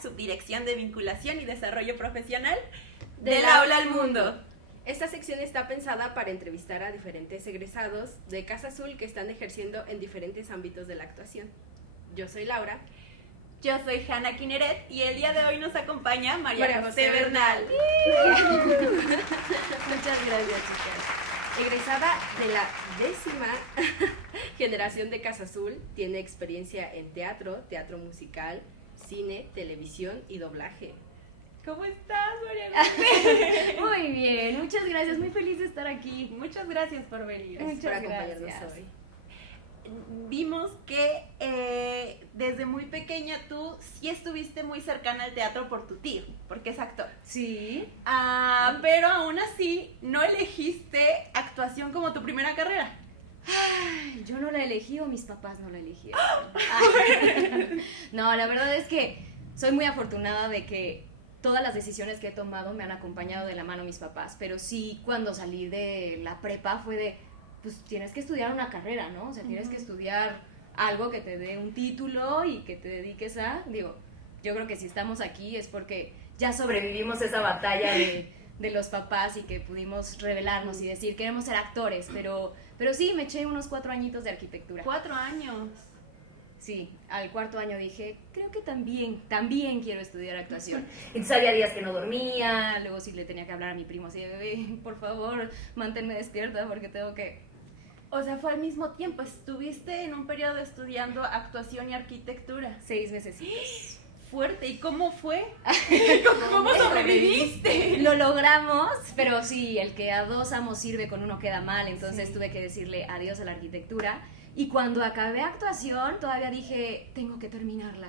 Subdirección de Vinculación y Desarrollo Profesional del Aula al Mundo. Esta sección está pensada para entrevistar a diferentes egresados de Casa Azul que están ejerciendo en diferentes ámbitos de la actuación. Yo soy Laura. Yo soy Hanna Kineret y el día de hoy nos acompaña María José Bernal. Muchas gracias, chicas. Egresada de la 10ª generación de Casa Azul, tiene experiencia en teatro, teatro musical, cine, televisión y doblaje. ¿Cómo estás, María José? Muy bien, muchas gracias, muy feliz de estar aquí. Muchas gracias por venir. Gracias por acompañarnos hoy. Vimos que desde muy pequeña tú sí estuviste muy cercana al teatro por tu tío, porque es actor. Sí. Pero aún así no elegiste actuación como tu primera carrera. Ay, yo no la elegí o mis papás no la eligieron. No, la verdad es que soy muy afortunada de que todas las decisiones que he tomado me han acompañado de la mano mis papás, pero sí cuando salí de la prepa fue de, pues tienes que estudiar una carrera, ¿no? O sea, tienes que estudiar algo que te dé un título y que te dediques a, yo creo que si estamos aquí es porque ya sobrevivimos esa batalla de los papás y que pudimos rebelarnos y decir, queremos ser actores, pero sí, me eché unos 4 añitos de arquitectura. 4 años. Sí, al 4º año dije, creo que también quiero estudiar actuación. Entonces había días que no dormía, luego sí le tenía que hablar a mi primo así, bebé, por favor, manténme despierta porque tengo que... O sea, fue al mismo tiempo, estuviste en un periodo estudiando actuación y arquitectura. 6 mesecitos. Fuerte, ¿y cómo fue? ¿Cómo sobreviviste? Lo logramos, pero sí, el que a 2 amos sirve, con 1 queda mal, entonces tuve que decirle adiós a la arquitectura. Y cuando acabé actuación, todavía dije, tengo que terminarla.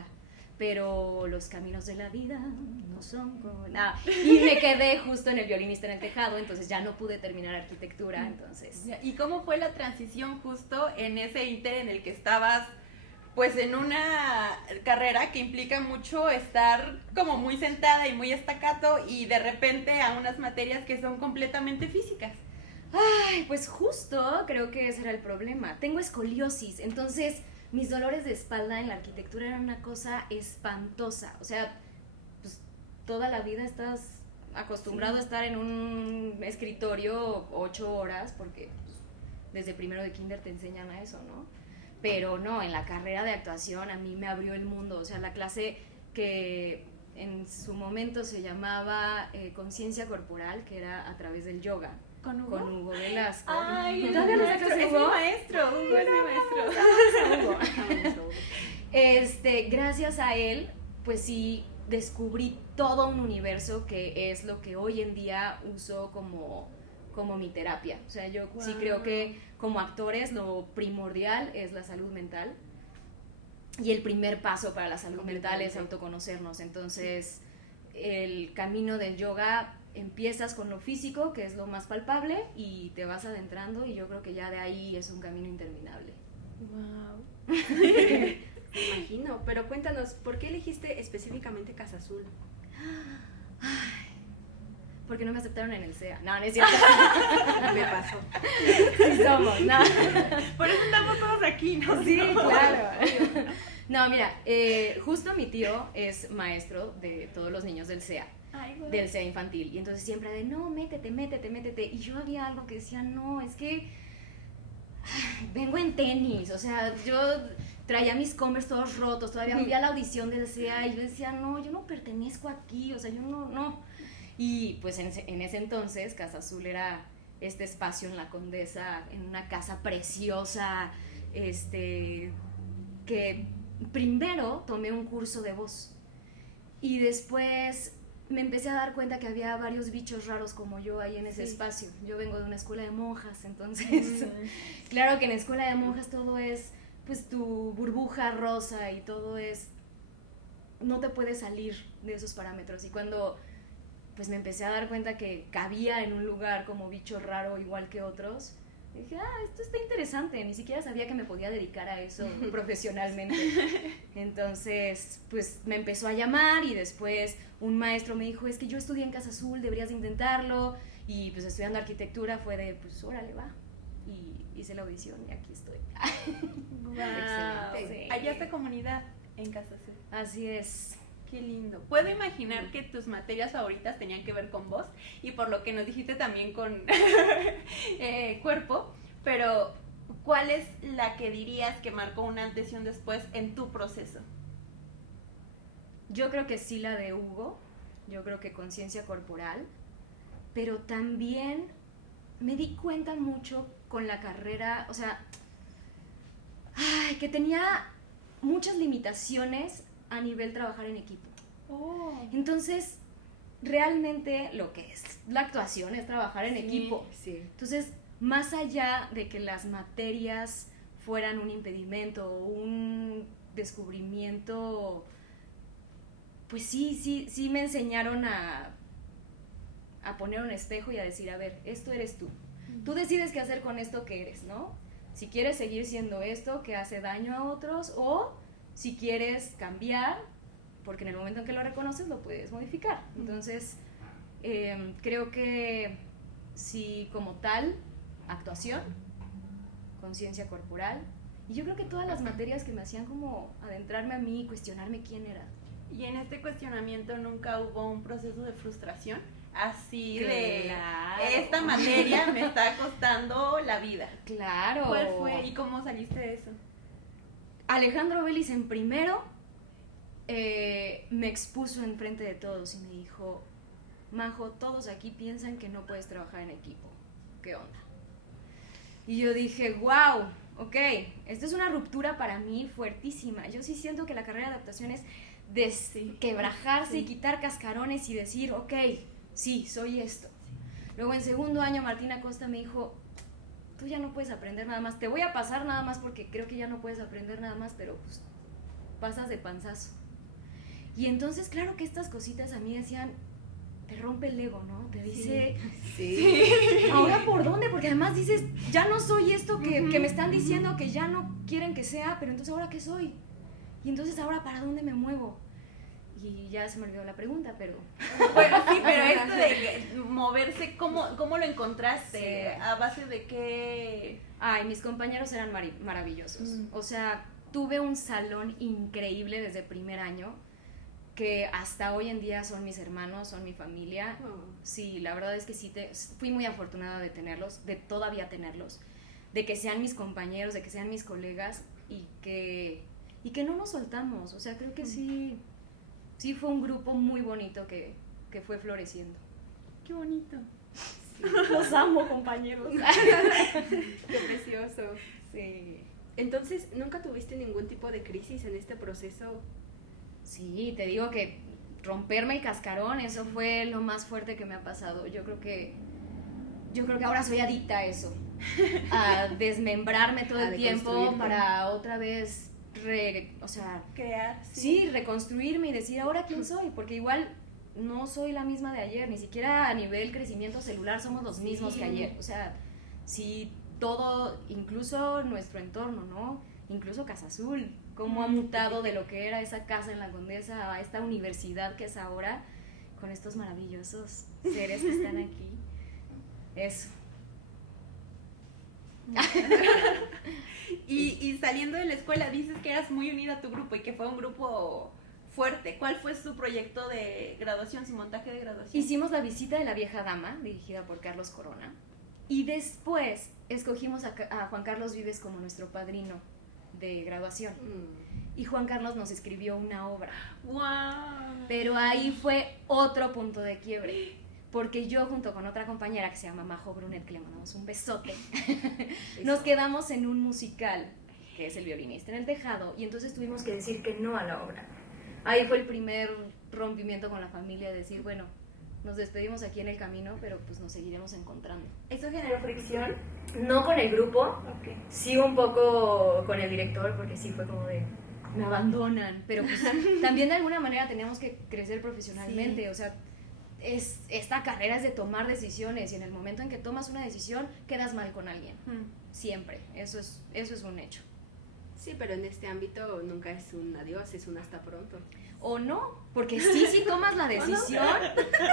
Pero los caminos de la vida no son como nada. Y me quedé justo en el violinista en el tejado, entonces ya no pude terminar arquitectura, entonces... ¿Y cómo fue la transición justo en ese inter en el que estabas, pues en una carrera que implica mucho estar como muy sentada y muy estacato y de repente a unas materias que son completamente físicas? Ay, pues justo creo que ese era el problema. Tengo escoliosis, entonces mis dolores de espalda en la arquitectura eran una cosa espantosa. O sea, pues toda la vida estás acostumbrado a estar en un escritorio 8 horas porque pues, desde primero de kinder te enseñan a eso, ¿no? Pero no, en la carrera de actuación a mí me abrió el mundo. O sea, la clase que en su momento se llamaba Conciencia Corporal, que era a través del yoga. ¿Con Hugo? Con Hugo Velasco. Ay, ¿todavía no maestro, sacas es Hugo? mi maestro, Hugo es mi maestro. Hugo. Gracias a él, pues sí, descubrí todo un universo que es lo que hoy en día uso como mi terapia. O sea, yo sí creo que como actores lo primordial es la salud mental y el primer paso para la salud mental es autoconocernos. Entonces, el camino del yoga empiezas con lo físico, que es lo más palpable, y te vas adentrando y yo creo que ya de ahí es un camino interminable. Wow. Me imagino, pero cuéntanos, ¿por qué elegiste específicamente Casa Azul? Ay, porque no me aceptaron en el SEA. No, no es cierto. Me pasó. Sí somos, no. Por eso estamos todos aquí, ¿no? Sí, claro. No, mira, justo mi tío es maestro de todos los niños del SEA. Ay, güey. Del SEA infantil, y entonces siempre de no, métete, y yo había algo que decía, no, es que vengo en tenis, o sea, yo traía mis Converse todos rotos, todavía fui a la audición del SEA y yo decía, no, yo no pertenezco aquí, o sea, yo no, y pues en ese entonces Casa Azul era este espacio en la Condesa, en una casa preciosa, que primero tomé un curso de voz y después me empecé a dar cuenta que había varios bichos raros como yo ahí en ese espacio. Yo vengo de una escuela de monjas, entonces claro que en escuela de monjas todo es pues tu burbuja rosa y todo es, no te puedes salir de esos parámetros. Y cuando pues me empecé a dar cuenta que cabía en un lugar como bicho raro igual que otros, dije, esto está interesante, ni siquiera sabía que me podía dedicar a eso profesionalmente. Entonces, pues me empezó a llamar y después un maestro me dijo, es que yo estudié en Casa Azul, deberías de intentarlo, y pues estudiando arquitectura fue de, pues órale, va, y hice la audición y aquí estoy. Wow. Excelente. Sí. Hallaste comunidad en Casa Azul. Así es. Qué lindo. Puedo imaginar que tus materias favoritas tenían que ver con voz y por lo que nos dijiste también con cuerpo, pero ¿cuál es la que dirías que marcó un antes y un después en tu proceso? Yo creo que sí la de Hugo, yo creo que conciencia corporal, pero también me di cuenta mucho con la carrera, o sea, que tenía muchas limitaciones a nivel trabajar en equipo. Entonces, realmente lo que es la actuación es trabajar en equipo. Sí. Entonces, más allá de que las materias fueran un impedimento o un descubrimiento, pues sí me enseñaron a poner un espejo y a decir, a ver, esto eres tú. Tú decides qué hacer con esto que eres, ¿no? Si quieres seguir siendo esto que hace daño a otros o si quieres cambiar, porque en el momento en que lo reconoces lo puedes modificar. Entonces, creo que sí, como tal, actuación, conciencia corporal, y yo creo que todas las materias que me hacían como adentrarme a mí, cuestionarme quién era. ¿Y en este cuestionamiento nunca hubo un proceso de frustración? Así Claro. de, esta materia me está costando la vida. Claro. ¿Cuál fue y cómo saliste de eso? Alejandro Vélez en primero me expuso enfrente de todos y me dijo, Majo, todos aquí piensan que no puedes trabajar en equipo. ¿Qué onda? Y yo dije, wow, ok, esto es una ruptura para mí fuertísima. Yo sí siento que la carrera de adaptación es desquebrajarse y quitar cascarones y decir, ok, sí, soy esto. Luego en segundo año Martina Costa me dijo, tú ya no puedes aprender nada más, te voy a pasar nada más porque creo que ya no puedes aprender nada más, pero pues pasas de panzazo. Y entonces claro que estas cositas a mí decían, te rompe el ego, ¿no? Te dice, Sí. ¿ahora por dónde? Porque además dices, ya no soy esto que me están diciendo que ya no quieren que sea, pero entonces ¿ahora qué soy? Y entonces ¿ahora para dónde me muevo? Y ya se me olvidó la pregunta, pero... Bueno, sí, pero esto de moverse, ¿cómo lo encontraste? Sí. ¿A base de qué? Ay, mis compañeros eran maravillosos. O sea, tuve un salón increíble desde primer año, que hasta hoy en día son mis hermanos, son mi familia. Sí, la verdad es que sí, fui muy afortunada de tenerlos, de todavía tenerlos, de que sean mis compañeros, de que sean mis colegas y que no nos soltamos. O sea, creo que sí fue un grupo muy bonito que fue floreciendo. Qué bonito. Sí. Los amo, compañeros. Qué precioso. Sí. Entonces, ¿nunca tuviste ningún tipo de crisis en este proceso? Sí, te digo que romperme el cascarón, eso fue lo más fuerte que me ha pasado. Yo creo que ahora soy adicta a eso, a desmembrarme todo el tiempo para otra vez, Crear. sí, reconstruirme y decir ahora quién soy, porque igual no soy la misma de ayer, ni siquiera a nivel crecimiento celular somos los mismos que ayer. O sea, sí, todo, incluso nuestro entorno, ¿no? Incluso Casa Azul, cómo ha mutado de lo que era esa casa en la Condesa a esta universidad que es ahora, con estos maravillosos seres que están aquí. Eso. Y saliendo de la escuela dices que eras muy unida a tu grupo y que fue un grupo fuerte. ¿Cuál fue su proyecto de graduación, su montaje de graduación? Hicimos la visita de la vieja dama, dirigida por Carlos Corona, y después escogimos a Juan Carlos Vives como nuestro padrino de graduación. Y Juan Carlos nos escribió una obra. ¡Wow! Pero ahí fue otro punto de quiebre, porque yo junto con otra compañera que se llama Majo Brunet, que le mandamos un besote, nos quedamos en un musical, que es El violinista en el tejado, y entonces tuvimos que decir que no a la obra. Ahí fue el primer rompimiento con la familia, decir, bueno, nos despedimos aquí en el camino, pero pues nos seguiremos encontrando. ¿Eso generó fricción? No con el grupo, Ok. sí un poco con el director, porque sí fue como de, me abandonan, pero pues también de alguna manera teníamos que crecer profesionalmente. Sí. O sea, esta carrera es de tomar decisiones, y en el momento en que tomas una decisión quedas mal con alguien, siempre, eso es un hecho. Sí, pero en este ámbito nunca es un adiós, es un hasta pronto. O no, porque si tomas la decisión,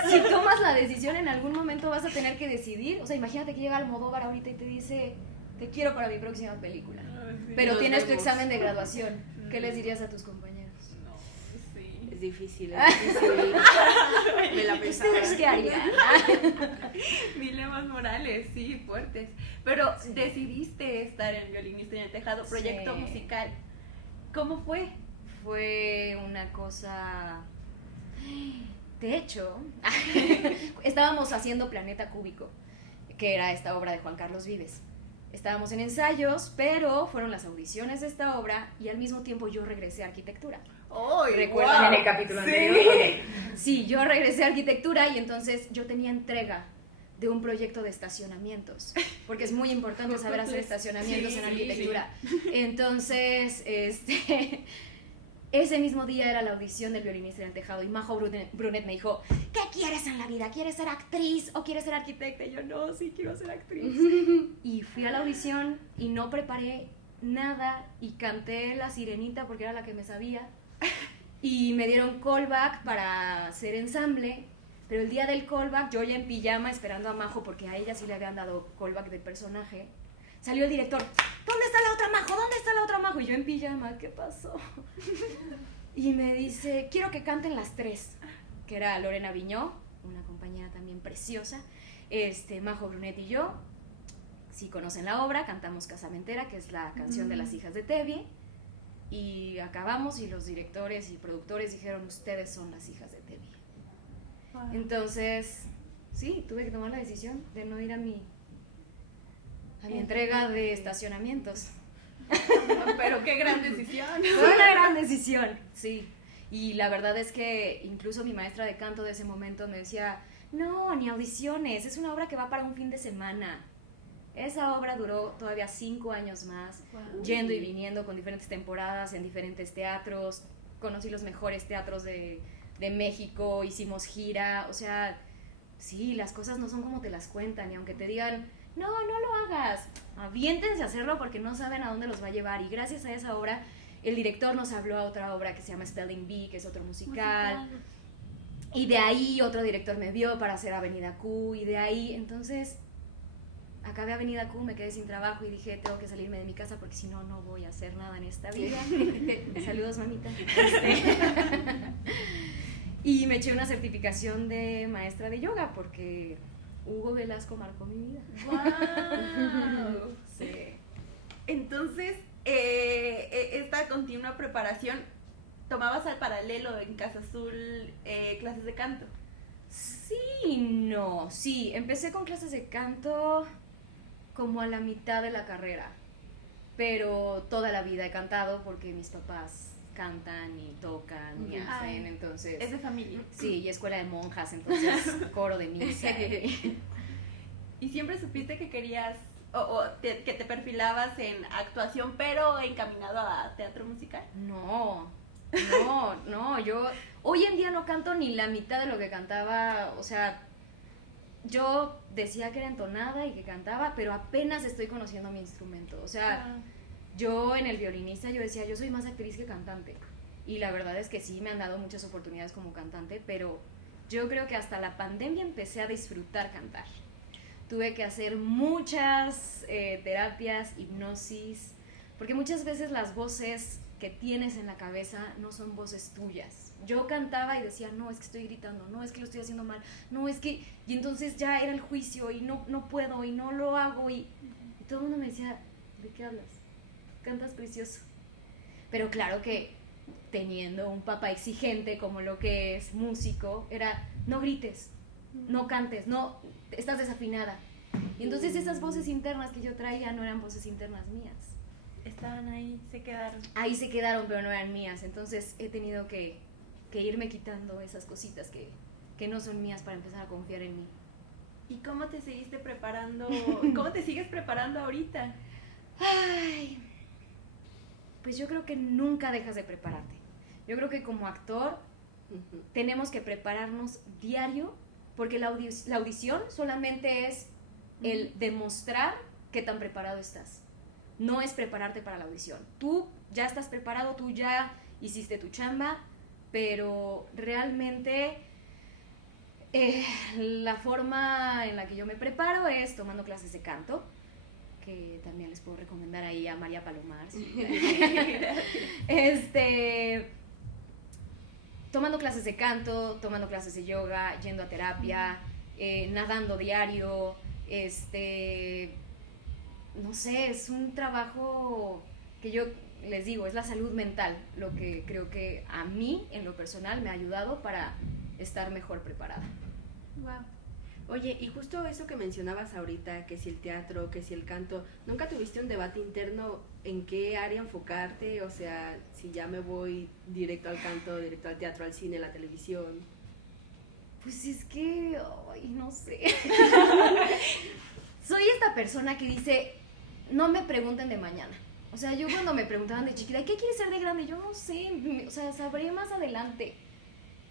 si tomas la decisión en algún momento vas a tener que decidir. O sea, imagínate que llega Almodóvar ahorita y te dice, te quiero para mi próxima película, pero tienes tu examen de graduación. ¿Qué les dirías a tus compañeros? No, sí. Es difícil, es difícil. Me la pensaba. ¿Ustedes qué harían? Dilemas morales, sí, fuertes. Pero Sí. decidiste estar en Violinista en el Tejado, proyecto Sí. musical. ¿Cómo fue? Fue una cosa... De hecho, estábamos haciendo Planeta Cúbico, que era esta obra de Juan Carlos Vives. Estábamos en ensayos, pero fueron las audiciones de esta obra y al mismo tiempo yo regresé a arquitectura. ¡Ay, ¿Recuerdan guau! En el capítulo Sí. anterior. Sí, yo regresé a arquitectura y entonces yo tenía entrega de un proyecto de estacionamientos, porque es muy importante saber hacer estacionamientos Sí, en sí, arquitectura. Entonces, ese mismo día era la audición del Violinista en el Tejado y Majo Brunet me dijo, ¿qué quieres en la vida? ¿Quieres ser actriz o quieres ser arquitecta? Y yo, no, sí quiero ser actriz. Y fui a la audición y no preparé nada y canté La Sirenita porque era la que me sabía. Y me dieron callback para hacer ensamble, pero el día del callback, yo ya en pijama esperando a Majo porque a ella sí le habían dado callback del personaje, salió el director, ¿dónde está la otra Majo? ¿Dónde está la otra Majo? Y yo en pijama, ¿qué pasó? Y me dice, quiero que canten las tres, que era Lorena Viñó, una compañera también preciosa, Majo Brunet y yo. Si conocen la obra, cantamos Casamentera, que es la canción de las hijas de Tevye, y acabamos y los directores y productores dijeron, ustedes son las hijas de Tevye. Wow. Entonces, sí, tuve que tomar la decisión de no ir a mi entrega de estacionamientos. Pero qué gran decisión. Fue una gran decisión, sí. Y la verdad es que incluso mi maestra de canto de ese momento me decía, no, ni audiciones, es una obra que va para un fin de semana. Esa obra duró todavía 5 años más, Wow. yendo y viniendo con diferentes temporadas en diferentes teatros. Conocí los mejores teatros de México, hicimos gira, o sea, sí, las cosas no son como te las cuentan, y aunque te digan, no, no lo hagas, aviéntense a hacerlo porque no saben a dónde los va a llevar. Y gracias a esa obra, el director nos habló a otra obra que se llama Spelling Bee, que es otro musical. Y de ahí otro director me vio para hacer Avenida Q, y de ahí, entonces, acabé Avenida Q, me quedé sin trabajo y dije, tengo que salirme de mi casa porque si no, no voy a hacer nada en esta vida. Saludos, mamita. Y me eché una certificación de maestra de yoga porque Hugo Velasco marcó mi vida. ¡Wow! Sí. Entonces, esta continua preparación, ¿tomabas al paralelo en Casa Azul clases de canto? Sí, no, sí, empecé con clases de canto como a la mitad de la carrera, pero toda la vida he cantado porque mis papás cantan y tocan y hacen, Ay, entonces... Es de familia. Sí, y escuela de monjas, entonces coro de misa. ¿Y siempre supiste que querías, que te perfilabas en actuación, pero encaminado a teatro musical? No, yo hoy en día no canto ni la mitad de lo que cantaba, o sea, yo decía que era entonada y que cantaba, pero apenas estoy conociendo mi instrumento, o sea, yo en el Violinista yo decía, yo soy más actriz que cantante, y la verdad es que sí, me han dado muchas oportunidades como cantante, pero yo creo que hasta la pandemia empecé a disfrutar cantar. Tuve que hacer muchas terapias, hipnosis, porque muchas veces las voces que tienes en la cabeza no son voces tuyas. Yo cantaba y decía, no, es que estoy gritando, no, es que lo estoy haciendo mal, no, es que... Y entonces ya era el juicio y no puedo y no lo hago y todo el mundo me decía, ¿de qué hablas? Cantas precioso. Pero claro que teniendo un papá exigente como lo que es músico, era, no grites, no cantes, no, estás desafinada. Y entonces esas voces internas que yo traía no eran voces internas mías. Estaban ahí, se quedaron. Ahí se quedaron, pero no eran mías. Entonces he tenido que irme quitando esas cositas que no son mías para empezar a confiar en mí. ¿Y cómo te seguiste preparando? ¿Cómo te sigues preparando ahorita? Ay, pues yo creo que nunca dejas de prepararte. Yo creo que como actor tenemos que prepararnos diario, porque la audición solamente es el demostrar qué tan preparado estás. No es prepararte para la audición. Tú ya estás preparado, tú ya hiciste tu chamba, pero realmente la forma en la que yo me preparo es tomando clases de canto, que también les puedo recomendar ahí a María Palomar. ¿Sí? tomando clases de canto, tomando clases de yoga, yendo a terapia, nadando diario, no sé, es un trabajo que yo les digo, es la salud mental, lo que creo que a mí, en lo personal, me ha ayudado para estar mejor preparada. Wow. Oye, y justo eso que mencionabas ahorita, que si el teatro, que si el canto, ¿nunca tuviste un debate interno en qué área enfocarte? O sea, si ya me voy directo al canto, directo al teatro, al cine, a la televisión. Pues es que, ay, no sé. Soy esta persona que dice, no me pregunten de mañana. O sea, yo cuando me preguntaban de chiquita, ¿qué quieres ser de grande? Yo no sé, o sea, sabré más adelante.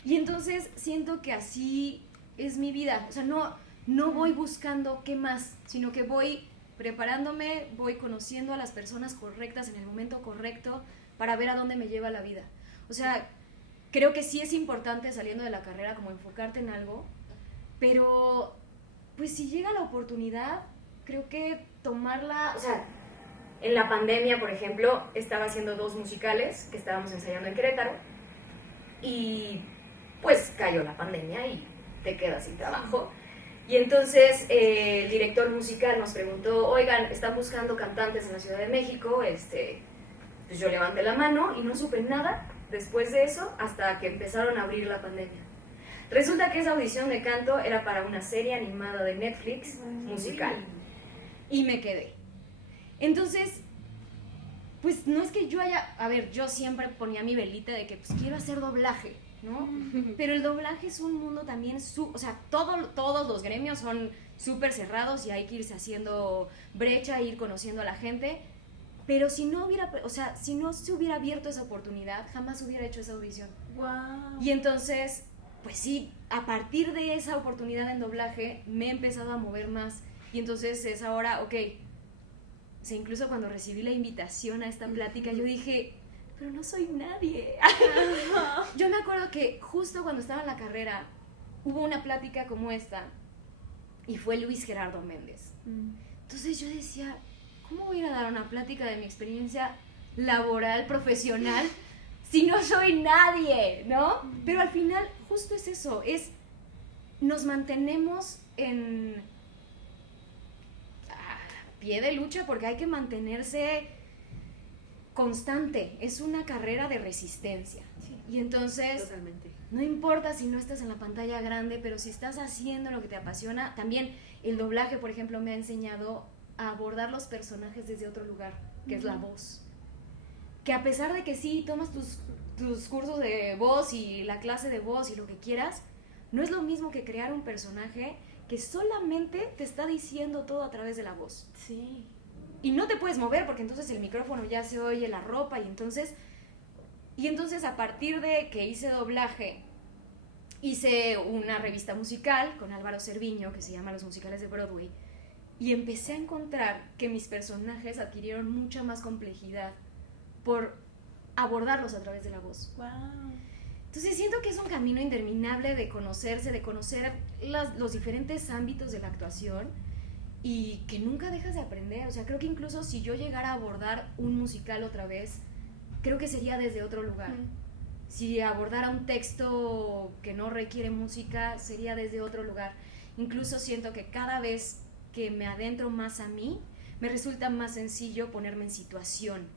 Y entonces siento que así es mi vida. O sea, no voy buscando qué más, sino que voy preparándome, voy conociendo a las personas correctas en el momento correcto para ver a dónde me lleva la vida. O sea, creo que sí es importante saliendo de la carrera como enfocarte en algo, pero pues si llega la oportunidad, creo que tomarla, o sea, en la pandemia, por ejemplo, estaba haciendo 2 musicales que estábamos ensayando en Querétaro y pues cayó la pandemia y te quedas sin trabajo. Y entonces el director musical nos preguntó, oigan, ¿están buscando cantantes en la Ciudad de México? Pues yo levanté la mano y no supe nada después de eso hasta que empezaron a abrir la pandemia. Resulta que esa audición de canto era para una serie animada de Netflix musical y me quedé. Entonces, pues no es que yo haya, a ver, yo siempre ponía mi velita de que pues quiero hacer doblaje, ¿no? Pero el doblaje es un mundo también, o sea, todos los gremios son súper cerrados y hay que irse haciendo brecha, ir conociendo a la gente, pero si no se hubiera abierto esa oportunidad, jamás hubiera hecho esa audición. Wow. Y entonces, pues sí, a partir de esa oportunidad en doblaje me he empezado a mover más y entonces es ahora, ok. O sea, incluso cuando recibí la invitación a esta plática, yo dije, pero no soy nadie. Yo me acuerdo que justo cuando estaba en la carrera, hubo una plática como esta, y fue Luis Gerardo Méndez. Entonces yo decía, ¿cómo voy a ir a dar una plática de mi experiencia laboral, profesional, si no soy nadie, ¿no? Pero al final, justo es eso, nos mantenemos en pie de lucha porque hay que mantenerse constante, es una carrera de resistencia. Sí. Y entonces, totalmente. No importa si no estás en la pantalla grande, pero si estás haciendo lo que te apasiona, también el doblaje, por ejemplo, me ha enseñado a abordar los personajes desde otro lugar, que es la voz. Que a pesar de que sí, tomas tus cursos de voz y la clase de voz y lo que quieras, no es lo mismo que crear un personaje que solamente te está diciendo todo a través de la voz. Sí. Y no te puedes mover porque entonces el micrófono ya se oye, la ropa, y entonces a partir de que hice doblaje, hice una revista musical con Álvaro Cerviño que se llama Los Musicales de Broadway, y empecé a encontrar que mis personajes adquirieron mucha más complejidad por abordarlos a través de la voz. Wow. Entonces siento que es un camino interminable de conocerse, de conocer los diferentes ámbitos de la actuación y que nunca dejas de aprender. O sea, creo que incluso si yo llegara a abordar un musical otra vez, creo que sería desde otro lugar. Si abordara un texto que no requiere música, sería desde otro lugar. Incluso siento que cada vez que me adentro más a mí, me resulta más sencillo ponerme en situación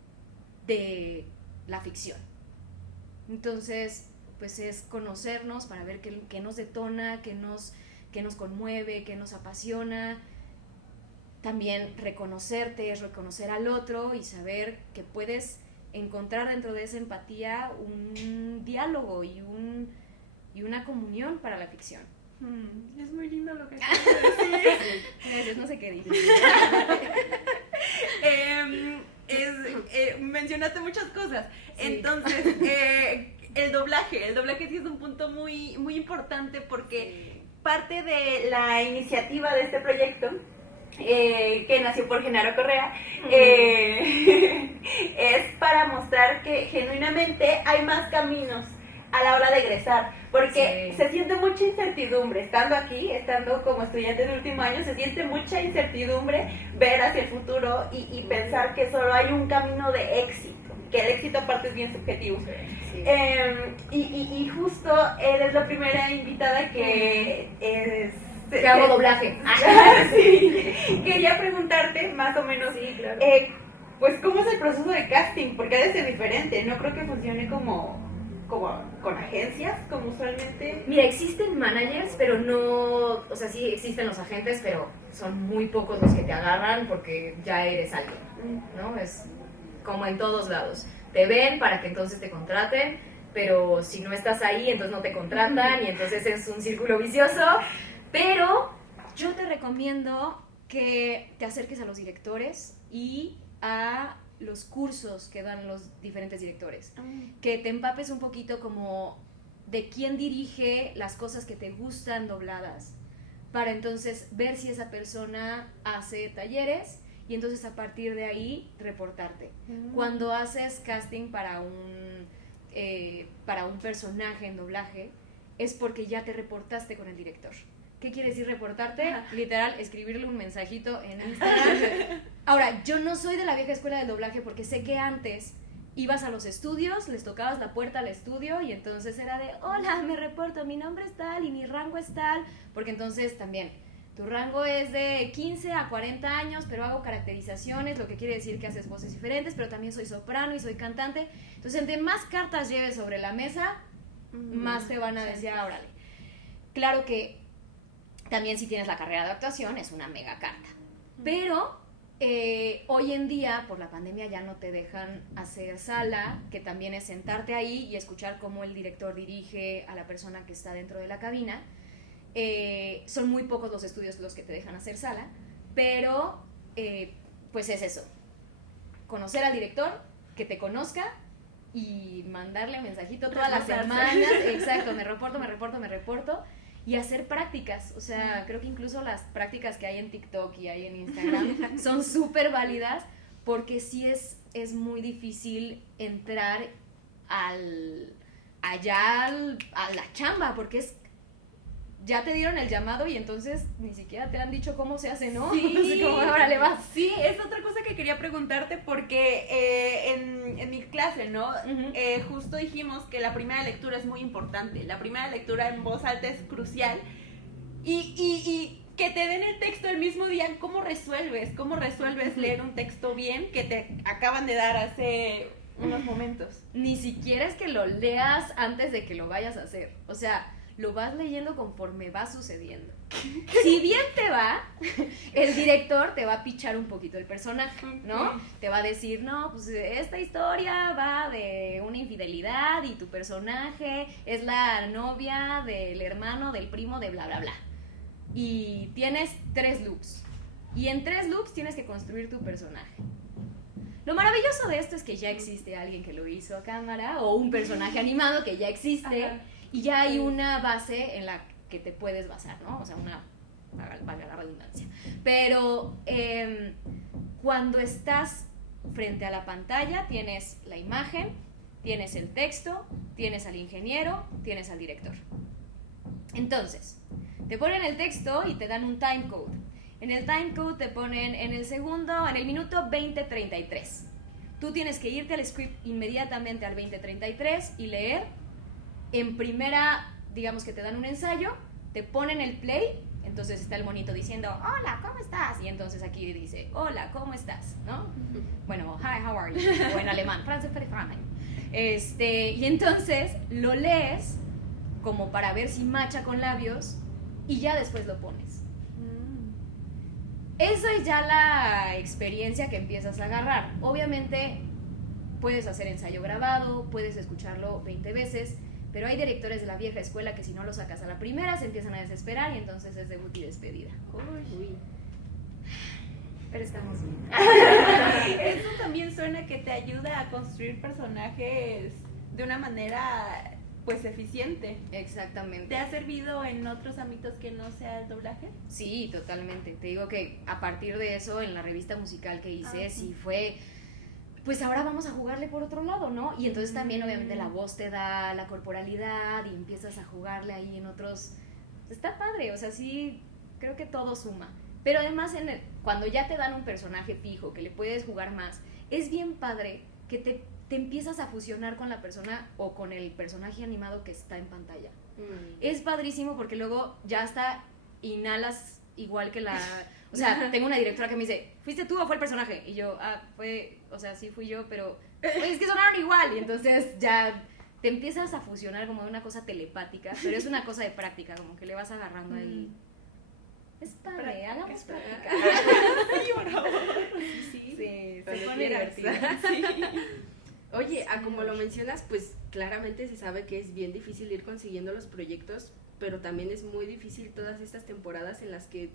de la ficción. Entonces, pues es conocernos para ver qué nos detona, qué nos conmueve, qué nos apasiona. También reconocerte es reconocer al otro y saber que puedes encontrar dentro de esa empatía un diálogo y una comunión para la ficción. Es muy lindo lo que acabas de decir. Gracias, no sé qué dije. Mencionaste muchas cosas. Sí. Entonces, el doblaje sí es un punto muy, muy importante porque parte de la iniciativa de este proyecto, que nació por Genaro Correa, es para mostrar que genuinamente hay más caminos a la hora de egresar, porque se siente mucha incertidumbre, estando como estudiante de último año, se siente mucha incertidumbre ver hacia el futuro y pensar que solo hay un camino de éxito. que el éxito aparte es bien subjetivo. Sí. Y justo eres la primera invitada que hago doblaje. Sí, quería preguntarte más o menos, Sí, claro. pues cómo es el proceso de casting, porque ha de ser diferente, no creo que funcione como con agencias, como usualmente. Mira, existen managers, pero no, o sea, sí existen los agentes, pero son muy pocos los que te agarran porque ya eres alguien, ¿no? Es como en todos lados. Te ven para que entonces te contraten, pero si no estás ahí, entonces no te contratan y entonces es un círculo vicioso. Pero yo te recomiendo que te acerques a los directores y a los cursos que dan los diferentes directores, que te empapes un poquito como de quién dirige las cosas que te gustan dobladas, para entonces ver si esa persona hace talleres y entonces a partir de ahí reportarte. Cuando haces casting para un personaje en doblaje, es porque ya te reportaste con el director. ¿Qué quiere decir reportarte? Literal, escribirle un mensajito en Instagram. Ahora, yo no soy de la vieja escuela del doblaje porque sé que antes ibas a los estudios, les tocabas la puerta al estudio y entonces era de, hola, me reporto, mi nombre es tal y mi rango es tal, porque entonces también, tu rango es de 15 a 40 años, pero hago caracterizaciones, lo que quiere decir que haces voces diferentes, pero también soy soprano y soy cantante. Entonces, entre más cartas lleves sobre la mesa, más te van a decir, órale. Claro que también si tienes la carrera de actuación es una mega carta, pero hoy en día por la pandemia ya no te dejan hacer sala, que también es sentarte ahí y escuchar cómo el director dirige a la persona que está dentro de la cabina. Son muy pocos los estudios los que te dejan hacer sala, pero pues es eso, conocer al director, que te conozca y mandarle mensajito todas las semanas, exacto, me reporto, y hacer prácticas. O sea, creo que incluso las prácticas que hay en TikTok y hay en Instagram son súper válidas, porque sí es muy difícil entrar a la chamba, porque ya te dieron el llamado y entonces ni siquiera te han dicho cómo se hace, ¿no? Sí, No sé cómo ahora le vas. Sí, es otra cosa que quería preguntarte porque en mi clase, ¿no? Justo dijimos que la primera lectura es muy importante. La primera lectura en voz alta es crucial. Y que te den el texto el mismo día, ¿cómo resuelves? ¿Cómo resuelves leer un texto bien que te acaban de dar hace unos momentos? Ni siquiera es que lo leas antes de que lo vayas a hacer. O sea, lo vas leyendo conforme va sucediendo. Si bien te va, el director te va a pichar un poquito el personaje, ¿no? Te va a decir, no, pues esta historia va de una infidelidad y tu personaje es la novia del hermano del primo de bla, bla, bla. Y tienes 3 loops. Y en 3 loops tienes que construir tu personaje. Lo maravilloso de esto es que ya existe alguien que lo hizo a cámara o un personaje animado que ya existe. Ajá. Y ya hay una base en la que te puedes basar, ¿no? O sea, valga la redundancia. Pero cuando estás frente a la pantalla, tienes la imagen, tienes el texto, tienes al ingeniero, tienes al director. Entonces, te ponen el texto y te dan un timecode. En el timecode te ponen en el minuto 20:33. Tú tienes que irte al script inmediatamente al 20:33 y leer. En primera, digamos que te dan un ensayo, te ponen el play, entonces está el monito diciendo, hola, ¿cómo estás? Y entonces aquí dice, hola, ¿cómo estás? ¿No? Bueno, hi, how are you? O en alemán, Franz Verfahren. Y entonces lo lees como para ver si macha con labios y ya después lo pones. Eso es ya la experiencia que empiezas a agarrar. Obviamente puedes hacer ensayo grabado, puedes escucharlo 20 veces, pero hay directores de la vieja escuela que si no lo sacas a la primera se empiezan a desesperar y entonces es debut y despedida. Uy. Pero estamos bien. Eso también suena que te ayuda a construir personajes de una manera pues eficiente. Exactamente. ¿Te ha servido en otros ámbitos que no sea el doblaje? Sí, totalmente. Te digo que a partir de eso en la revista musical que hice sí fue, pues ahora vamos a jugarle por otro lado, ¿no? Y entonces también obviamente la voz te da la corporalidad y empiezas a jugarle ahí en otros. Está padre, o sea, sí, creo que todo suma. Pero además cuando ya te dan un personaje fijo que le puedes jugar más, es bien padre que te te empiezas a fusionar con la persona o con el personaje animado que está en pantalla. Es padrísimo porque luego ya hasta inhalas igual que la... O sea, tengo una directora que me dice, ¿fuiste tú o fue el personaje? Y yo, sí fui yo, pero pues, es que sonaron igual. Y entonces ya te empiezas a fusionar como de una cosa telepática, pero es una cosa de práctica, como que le vas agarrando ahí. Es padre, hagamos práctica. Sí, por favor. Sí, se pone divertido. Sí. Oye, como lo mencionas, pues claramente se sabe que es bien difícil ir consiguiendo los proyectos, pero también es muy difícil todas estas temporadas en las que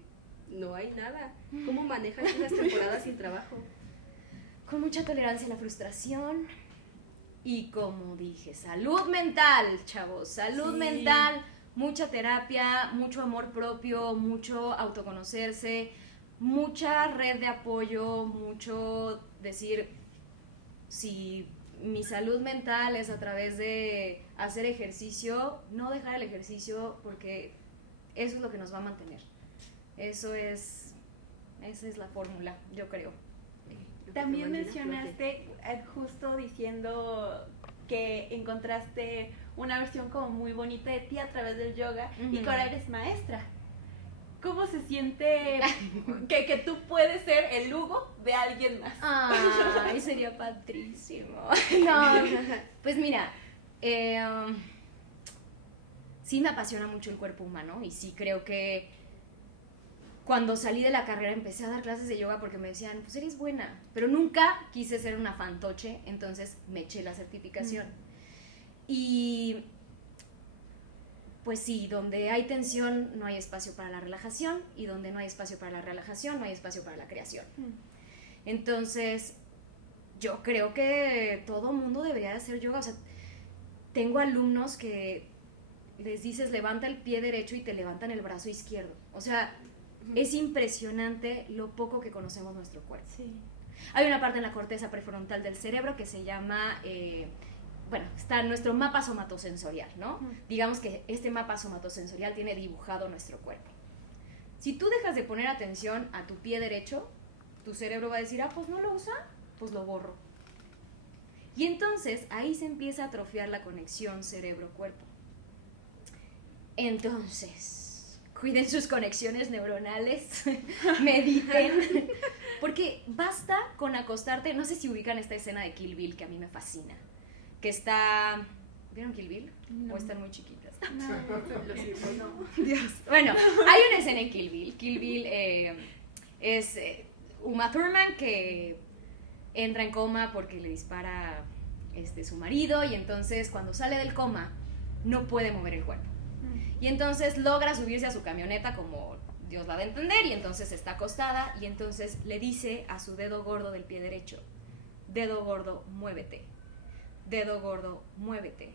no hay nada. ¿Cómo manejas esas temporadas sin trabajo? Con mucha tolerancia a la frustración y, como dije, salud mental, chavos, salud mental, mucha terapia, mucho amor propio, mucho autoconocerse, mucha red de apoyo, mucho decir, si mi salud mental es a través de hacer ejercicio, no dejar el ejercicio porque eso es lo que nos va a mantener. Esa es la fórmula, yo creo. También mencionaste, justo diciendo que encontraste una versión como muy bonita de ti a través del yoga y que ahora eres maestra. ¿Cómo se siente que tú puedes ser el Hugo de alguien más? Ay, sería padrísimo. No, pues mira, sí me apasiona mucho el cuerpo humano y sí creo que cuando salí de la carrera empecé a dar clases de yoga porque me decían, pues eres buena, pero nunca quise ser una fantoche, entonces me eché la certificación. Y pues sí, donde hay tensión no hay espacio para la relajación y donde no hay espacio para la relajación no hay espacio para la creación. Entonces, yo creo que todo mundo debería hacer yoga. O sea, tengo alumnos que les dices levanta el pie derecho y te levantan el brazo izquierdo. O sea, es impresionante lo poco que conocemos nuestro cuerpo. Sí. Hay una parte en la corteza prefrontal del cerebro que se llama... está nuestro mapa somatosensorial, ¿no? Digamos que este mapa somatosensorial tiene dibujado nuestro cuerpo. Si tú dejas de poner atención a tu pie derecho, tu cerebro va a decir, pues no lo usa, pues lo borro. Y entonces ahí se empieza a atrofiar la conexión cerebro-cuerpo. Entonces, cuiden sus conexiones neuronales, mediten, porque basta con acostarte, no sé si ubican esta escena de Kill Bill que a mí me fascina. Que está... ¿Vieron Kill Bill? No. ¿O están muy chiquitas? No, Dios. Bueno, hay una escena en Kill Bill. Kill Bill es Uma Thurman que entra en coma porque le dispara su marido y entonces cuando sale del coma no puede mover el cuerpo. Y entonces logra subirse a su camioneta como Dios la da a entender y entonces está acostada y entonces le dice a su dedo gordo del pie derecho, dedo gordo, muévete. Dedo gordo, muévete.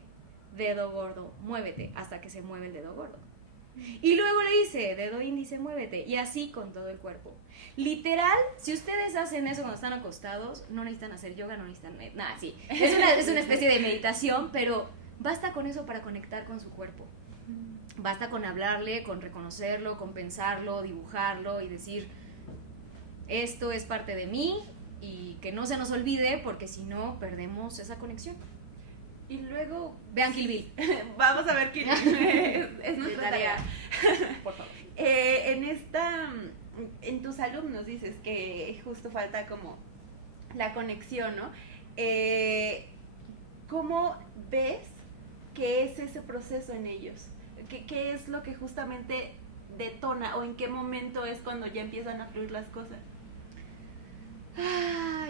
Dedo gordo, muévete, hasta que se mueve el dedo gordo. Y luego le dice, dedo índice, muévete, y así con todo el cuerpo. Literal, si ustedes hacen eso cuando están acostados, no necesitan hacer yoga, no necesitan nada, sí. Es una especie de meditación, pero basta con eso para conectar con su cuerpo. Basta con hablarle, con reconocerlo, con pensarlo, dibujarlo y decir, esto es parte de mí, y que no se nos olvide porque si no perdemos esa conexión. Y luego vean Kill Bill. Vamos a ver Kill Bill. Es nuestra tarea. Por favor. En tus alumnos dices que justo falta como la conexión, ¿no? ¿Cómo ves que es ese proceso en ellos? ¿Qué es lo que justamente detona o en qué momento es cuando ya empiezan a fluir las cosas?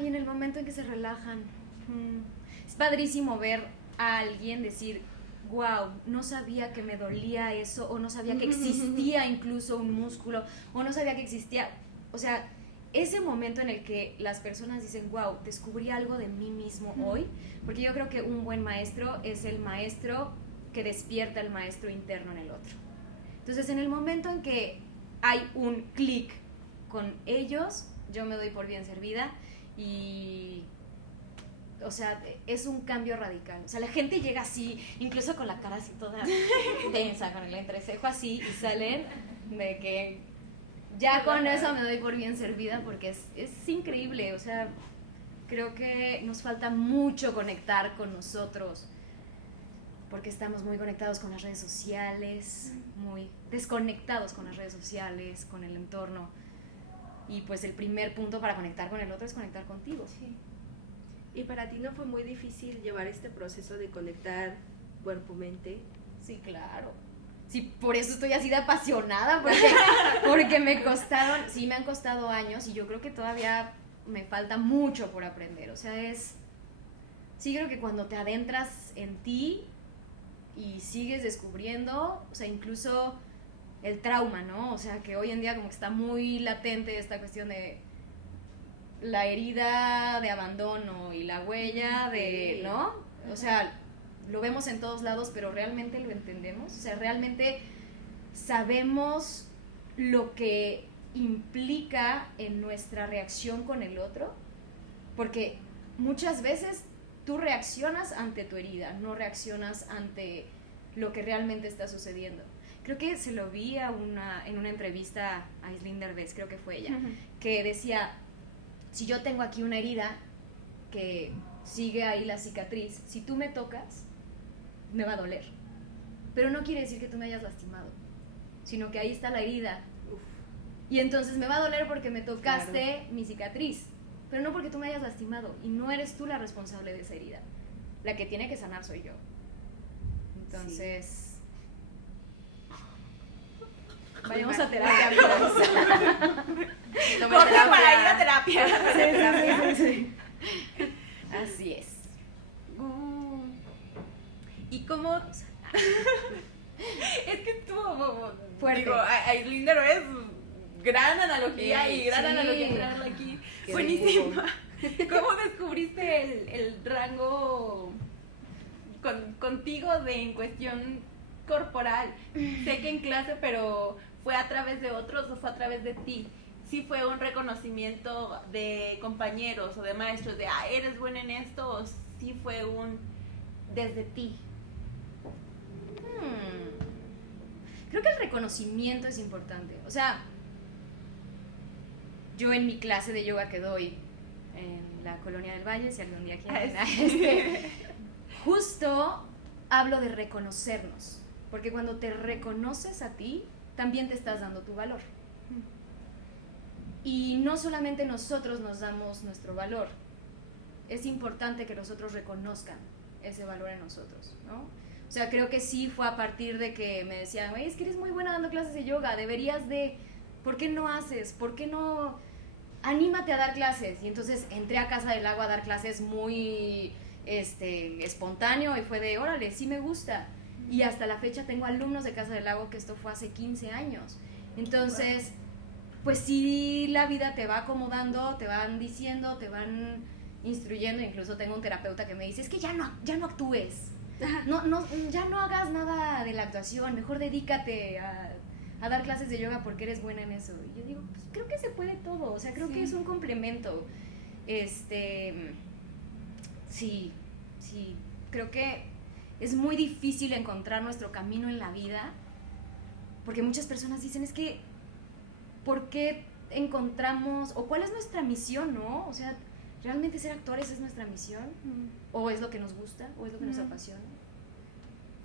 Y en el momento en que se relajan. Es padrísimo ver a alguien decir, wow, no sabía que me dolía eso, o no sabía que existía incluso un músculo, o no sabía que existía, o sea, ese momento en el que las personas dicen, wow, descubrí algo de mí mismo hoy, porque yo creo que un buen maestro es el maestro que despierta el maestro interno en el otro. Entonces, en el momento en que hay un clic con ellos, yo me doy por bien servida y, o sea, es un cambio radical. O sea, la gente llega así, incluso con la cara así toda tensa, con el entrecejo así, y salen de que ya con eso me doy por bien servida porque es increíble. O sea, Creo que nos falta mucho conectar con nosotros, porque estamos muy conectados con las redes sociales, muy desconectados con las redes sociales, con el entorno. Y pues el primer punto para conectar con el otro es conectar contigo. Sí. ¿Y para ti no fue muy difícil llevar este proceso de conectar cuerpo-mente? Sí, claro. Sí, por eso estoy así de apasionada, porque me han costado años y yo creo que todavía me falta mucho por aprender. O sea, sí creo que cuando te adentras en ti y sigues descubriendo, o sea, incluso el trauma, ¿no? O sea, que hoy en día como que está muy latente esta cuestión de la herida de abandono y la huella de, ¿no? O sea, lo vemos en todos lados, pero ¿realmente lo entendemos? O sea, ¿realmente sabemos lo que implica en nuestra reacción con el otro? Porque muchas veces tú reaccionas ante tu herida, no reaccionas ante lo que realmente está sucediendo. Creo que se lo vi en una entrevista a Aislinn Derbez, creo que fue ella, que decía, si yo tengo aquí una herida que sigue ahí la cicatriz, si tú me tocas, me va a doler. Pero no quiere decir que tú me hayas lastimado, sino que ahí está la herida. Uf. Y entonces me va a doler porque me tocaste mi cicatriz, pero no porque tú me hayas lastimado. Y no eres tú la responsable de esa herida. La que tiene que sanar soy yo. Entonces... Sí. Vayamos a terapia, amigas. Corte para ir a terapia. Sí. Así es. ¿Y cómo? Es que estuvo fuerte. Digo, Aislinn Derbez, gran analogía Sí, y gran sí. analogía traerla aquí. Qué Buenísima. ¿Cómo descubriste el rango contigo en cuestión corporal? Sé que en clase, pero ¿fue a través de otros o fue a través de ti? ¿Sí fue un reconocimiento de compañeros o de maestros de, eres buena en esto, o sí fue un desde ti? Creo que el reconocimiento es importante. O sea, yo en mi clase de yoga que doy en la Colonia del Valle, si algún día quieren, justo hablo de reconocernos, porque cuando te reconoces a ti, también te estás dando tu valor. Y no solamente nosotros nos damos nuestro valor, es importante que los otros reconozcan ese valor en nosotros, ¿no? O sea, creo que sí fue a partir de que me decían, es que eres muy buena dando clases de yoga, deberías de, ¿por qué no haces? ¿Por qué no? Anímate a dar clases. Y entonces entré a Casa del Lago a dar clases muy espontáneo y fue de, órale, sí me gusta. Y hasta la fecha tengo alumnos de Casa del Lago, que esto fue hace 15 años. Entonces, pues sí, la vida te va acomodando, te van diciendo, te van instruyendo. Incluso tengo un terapeuta que me dice, es que ya no actúes. Ya no hagas nada de la actuación, mejor dedícate a dar clases de yoga porque eres buena en eso. Y yo digo, pues creo que se puede todo, o sea, creo que es un complemento. Sí, creo que es muy difícil encontrar nuestro camino en la vida, porque muchas personas dicen, es que, ¿por qué encontramos, o cuál es nuestra misión, no? O sea, ¿realmente ser actores es nuestra misión? ¿O es lo que nos gusta? ¿O es lo que nos apasiona?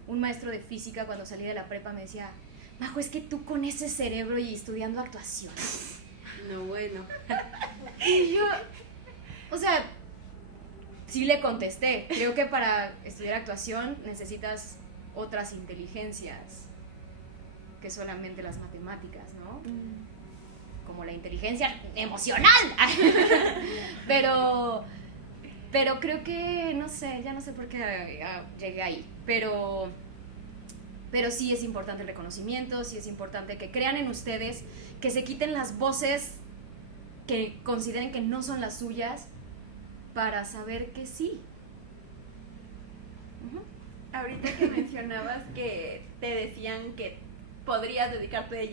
Un maestro de física cuando salí de la prepa me decía, Majo, es que tú con ese cerebro y estudiando actuación. No, bueno. Y yo, o sea, sí le contesté. Creo que para estudiar actuación necesitas otras inteligencias que solamente las matemáticas, ¿no? Como la inteligencia emocional. Pero creo que, no sé, ya no sé por qué llegué ahí, pero sí es importante el reconocimiento, sí es importante que crean en ustedes, que se quiten las voces que consideren que no son las suyas, para saber que sí. Ahorita que mencionabas que te decían que podrías dedicarte de lleno